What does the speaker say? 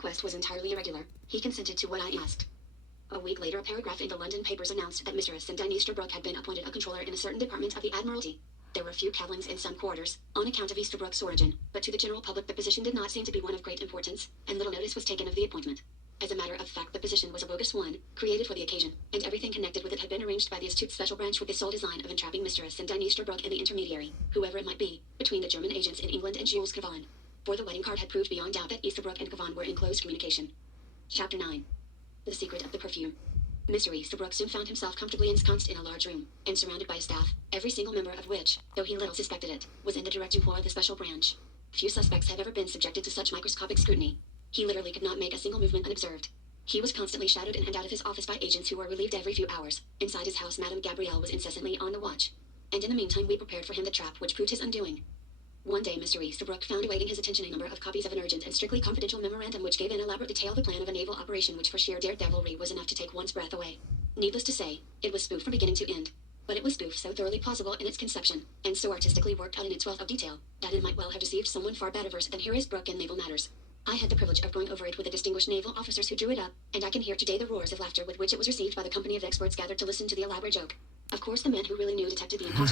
request was entirely irregular. He consented to what I asked. A week later, a paragraph in the London papers announced that Mr. Ascendine Easterbrook had been appointed a controller in a certain department of the Admiralty. There were few cavillings in some quarters, on account of Easterbrook's origin, but to the general public the position did not seem to be one of great importance, and little notice was taken of the appointment. As a matter of fact, the position was a bogus one, created for the occasion, and everything connected with it had been arranged by the astute special branch with the sole design of entrapping Mr. Ascendine Easterbrook and the intermediary, whoever it might be, between the German agents in England and Jules Cavan. For the wedding card had proved beyond doubt that Easterbrook and Cavan were in close communication. Chapter 9. The Secret of the Perfume. Mr. Easterbrook soon found himself comfortably ensconced in a large room, and surrounded by a staff, every single member of which, though he little suspected it, was in the direct employ of the special branch. Few suspects have ever been subjected to such microscopic scrutiny. He literally could not make a single movement unobserved. He was constantly shadowed in and out of his office by agents who were relieved every few hours. Inside his house, Madame Gabrielle was incessantly on the watch. And in the meantime we prepared for him the trap which proved his undoing. One day Mr. Easterbrook found awaiting his attention a number of copies of an urgent and strictly confidential memorandum which gave an elaborate detail of the plan of a naval operation which for sheer daredevilry was enough to take one's breath away. Needless to say, it was spoof from beginning to end. But it was spoof so thoroughly plausible in its conception, and so artistically worked out in its wealth of detail, that it might well have deceived someone far better versed than Harris Brooke in naval matters. I had the privilege of going over it with the distinguished naval officers who drew it up, and I can hear today the roars of laughter with which it was received by the company of experts gathered to listen to the elaborate joke. Of course the man who really knew detected the impossible.